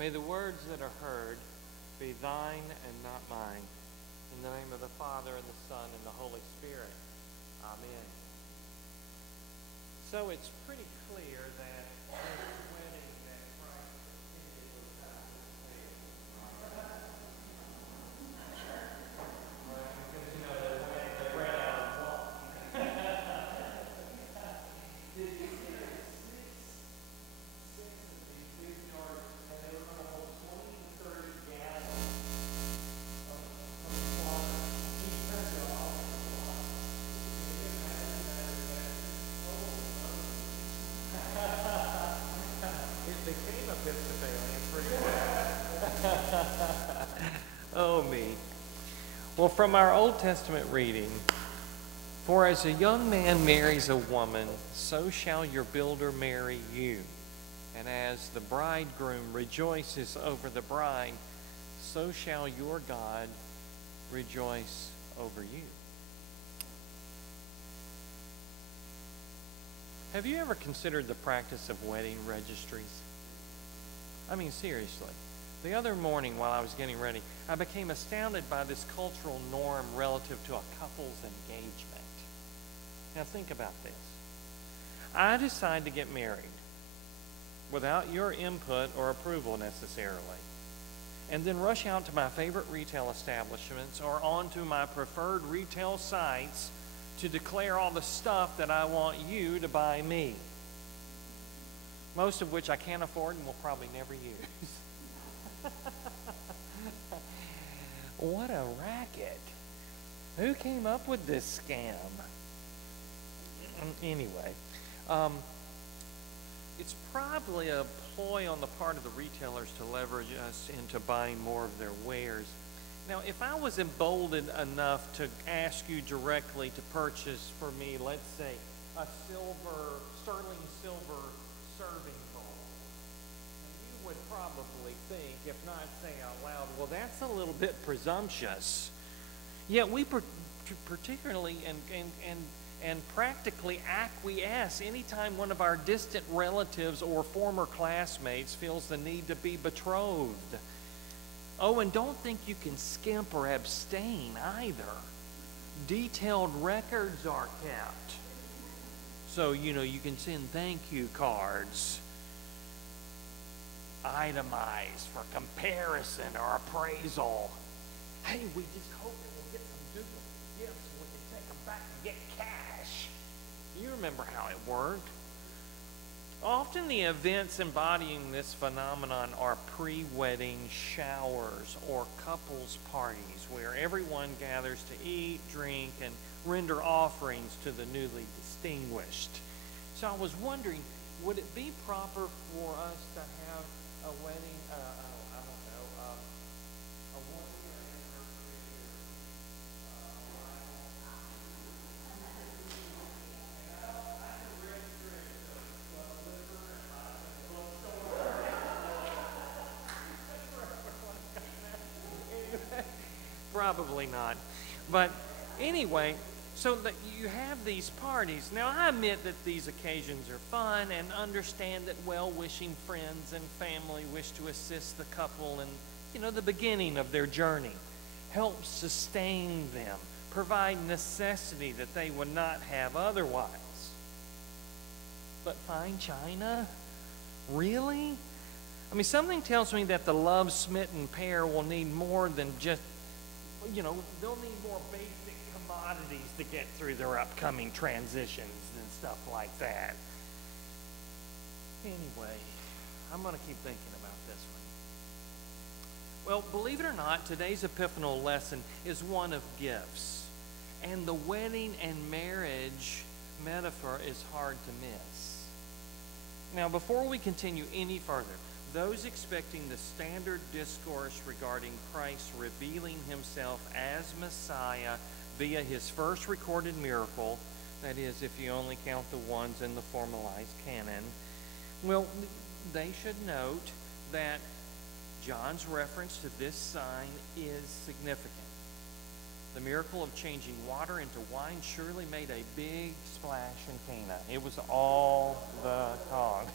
May the words that are heard be thine and not mine. In the name of the Father, and the Son, and the Holy Spirit. Amen. So it's pretty clear that this wedding that Christ attended was not his favorite. Well, because you know they ran out of wine. Did you see that six of these big jars, and they were going to hold 20 to 30 gallons of water. Each turned it off. It became Episcopalian pretty fast. Oh, me. Well, from our Old Testament reading, for as a young man marries a woman, so shall your builder marry you. And as the bridegroom rejoices over the bride, so shall your God rejoice over you. Have you ever considered the practice of wedding registries? I mean, seriously. The other morning while I was getting ready, I became astounded by this cultural norm relative to a couple's engagement. Now think about this. I decide to get married without your input or approval necessarily, and then rush out to my favorite retail establishments or onto my preferred retail sites to declare all the stuff that I want you to buy me. Most of which I can't afford and will probably never use. What a racket. Who came up with this scam? Anyway, it's probably a ploy on the part of the retailers to leverage us into buying more of their wares. Now, if I was emboldened enough to ask you directly to purchase for me, let's say, a sterling silver serving bowl, you would probably think, if not say out loud, well, that's a little bit presumptuous. Yet we particularly and practically acquiesce anytime one of our distant relatives or former classmates feels the need to be betrothed. Oh, and don't think you can skimp or abstain either. Detailed records are kept. So, you can send thank you cards, itemized for comparison or appraisal. Hey, we just hope that we'll get some duplicate gifts and we can take them back and get cash. You remember how it worked. Often the events embodying this phenomenon are pre-wedding showers or couples parties where everyone gathers to eat, drink, and render offerings to the newly distinguished. So I was wondering, would it be proper for us to have a wedding, a one-year anniversary Probably not. But anyway, so that you have these parties. Now, I admit that these occasions are fun and understand that well-wishing friends and family wish to assist the couple in, the beginning of their journey, help sustain them, provide necessity that they would not have otherwise. But fine china? Really? I mean, something tells me that the love-smitten pair will need more than just, they'll need more basic commodities to get through their upcoming transitions and stuff like that. Anyway, I'm going to keep thinking about this one. Well, believe it or not, today's epiphanal lesson is one of gifts. And the wedding and marriage metaphor is hard to miss. Now, before we continue any further, those expecting the standard discourse regarding Christ revealing himself as Messiah via his first recorded miracle, that is, if you only count the ones in the formalized canon, well, they should note that John's reference to this sign is significant. The miracle of changing water into wine surely made a big splash in Cana. It was all the talk.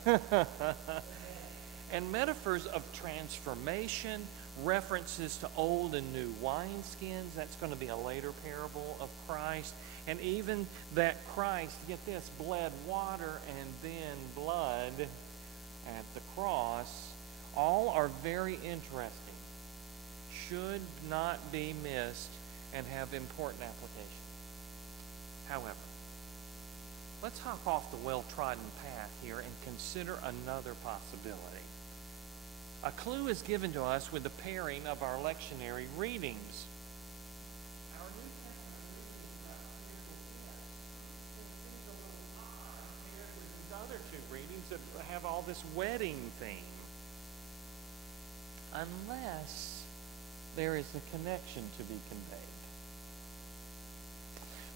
and metaphors of transformation, references to old and new wineskins. That's going to be a later parable of Christ. And even that Christ, get this, bled water and then blood at the cross, all are very interesting, should not be missed, and have important application. However, let's hop off the well-trodden path here and consider another possibility. A clue is given to us with the pairing of our lectionary readings. Our New Testament readings about spiritual gifts seems a little odd compared with these other two readings that have all this wedding theme. Unless there is a connection to be conveyed.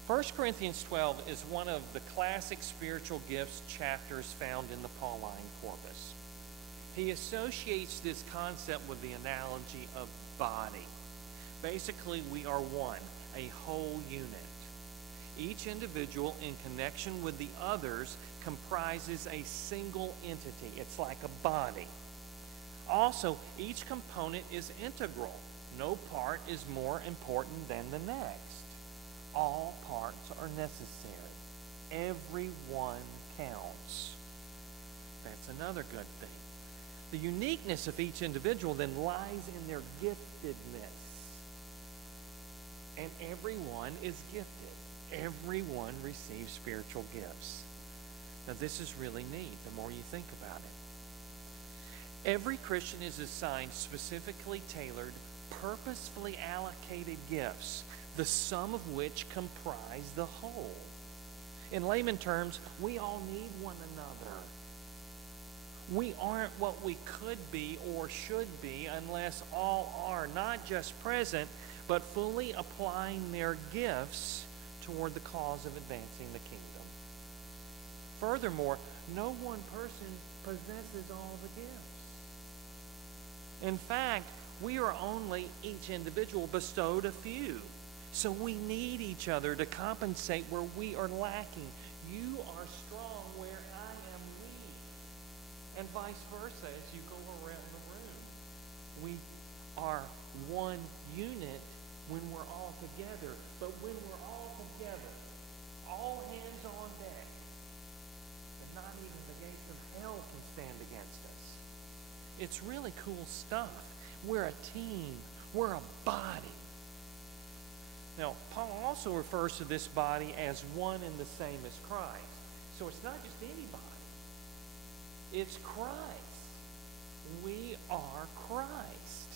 1 Corinthians 12 is one of the classic spiritual gifts chapters found in the Pauline corpus. He associates this concept with the analogy of body. Basically, we are one, a whole unit. Each individual in connection with the others comprises a single entity. It's like a body. Also, each component is integral. No part is more important than the next. All parts are necessary. Every one counts. That's another good thing. The uniqueness of each individual then lies in their giftedness. And everyone is gifted. Everyone receives spiritual gifts. Now this is really neat the more you think about it. Every Christian is assigned specifically tailored, purposefully allocated gifts, the sum of which comprise the whole. In layman terms, we all need one another. We aren't what we could be or should be unless all are not just present, but fully applying their gifts toward the cause of advancing the kingdom. Furthermore, no one person possesses all the gifts. In fact, we are only, each individual, bestowed a few. So we need each other to compensate where we are lacking. You are strong where I am weak. And vice versa as you go around the room. We are one unit when we're all together. But when we're all together, all hands on deck, and not even the gates of hell can stand against us. It's really cool stuff. We're a team. We're a body. Now, Paul also refers to this body as one and the same as Christ. So it's not just anybody. It's Christ. We are Christ.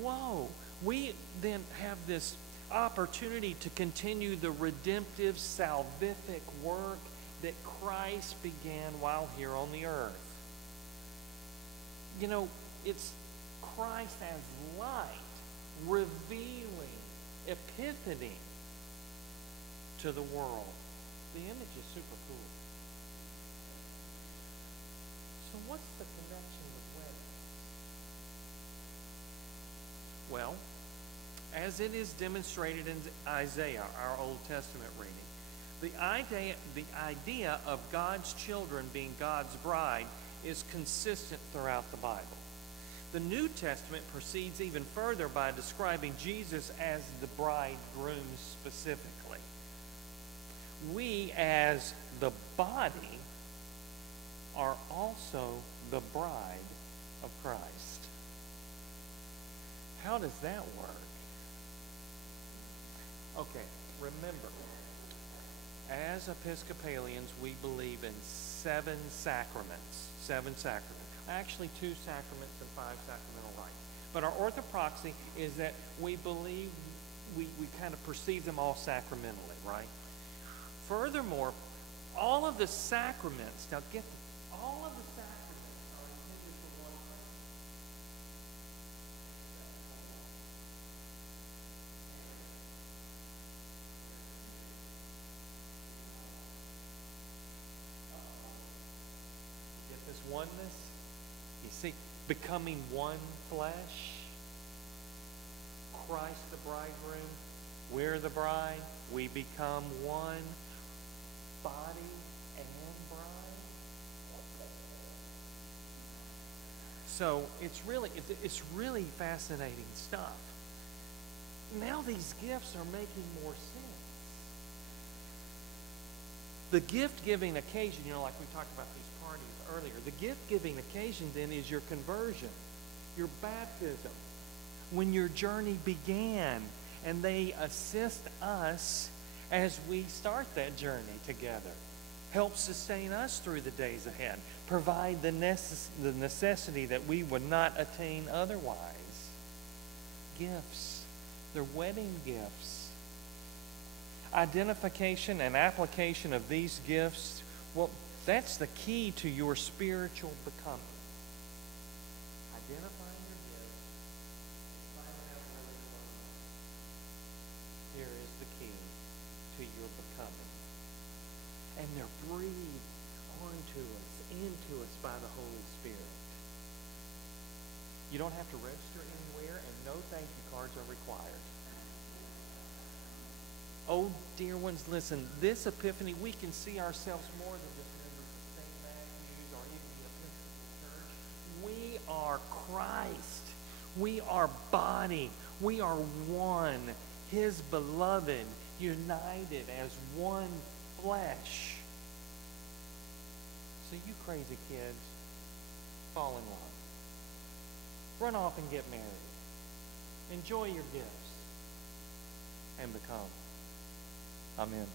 Whoa. We then have this opportunity to continue the redemptive, salvific work that Christ began while here on the earth. You know, it's Christ as light, revealing, epiphany to the world. The image is super cool. So what's the connection with weddings? Well, as it is demonstrated in Isaiah, our Old Testament reading, the idea of God's children being God's bride is consistent throughout the Bible. The New Testament proceeds even further by describing Jesus as the bridegroom specifically. We, as the body, are also the bride of Christ. How does that work? Okay, remember, as Episcopalians, we believe in 7 sacraments. 7 sacraments. Actually 2 sacraments and 5 sacramental rites. But our orthopraxy is that we believe, we kind of perceive them all sacramentally, right? Furthermore, all of the sacraments, now get this, all of the sacraments are intended for one purpose. Get this oneness? You see, becoming one flesh. Christ the bridegroom. We're the bride. We become one body and bride. So it's really fascinating stuff. Now these gifts are making more sense. The gift-giving occasion, like we talked about these parties earlier, the gift-giving occasion then is your conversion, your baptism, when your journey began, and they assist us as we start that journey together. Help sustain us through the days ahead. Provide the necessity that we would not attain otherwise. Gifts. They're wedding gifts. Identification and application of these gifts, well, that's the key to your spiritual becoming. Identifying your gifts and finding out where they belong. Here is the key to your becoming. And they're breathed onto us, into us by the Holy Spirit. You don't have to register anywhere, and no thank you cards are required. Oh, dear ones, listen, this Epiphany, we can see ourselves more than just members of St. Matthew's or even the Episcopal Church. We are Christ. We are body. We are one, His beloved, united as one flesh. So you crazy kids, fall in love. Run off and get married. Enjoy your gifts and become. Amen.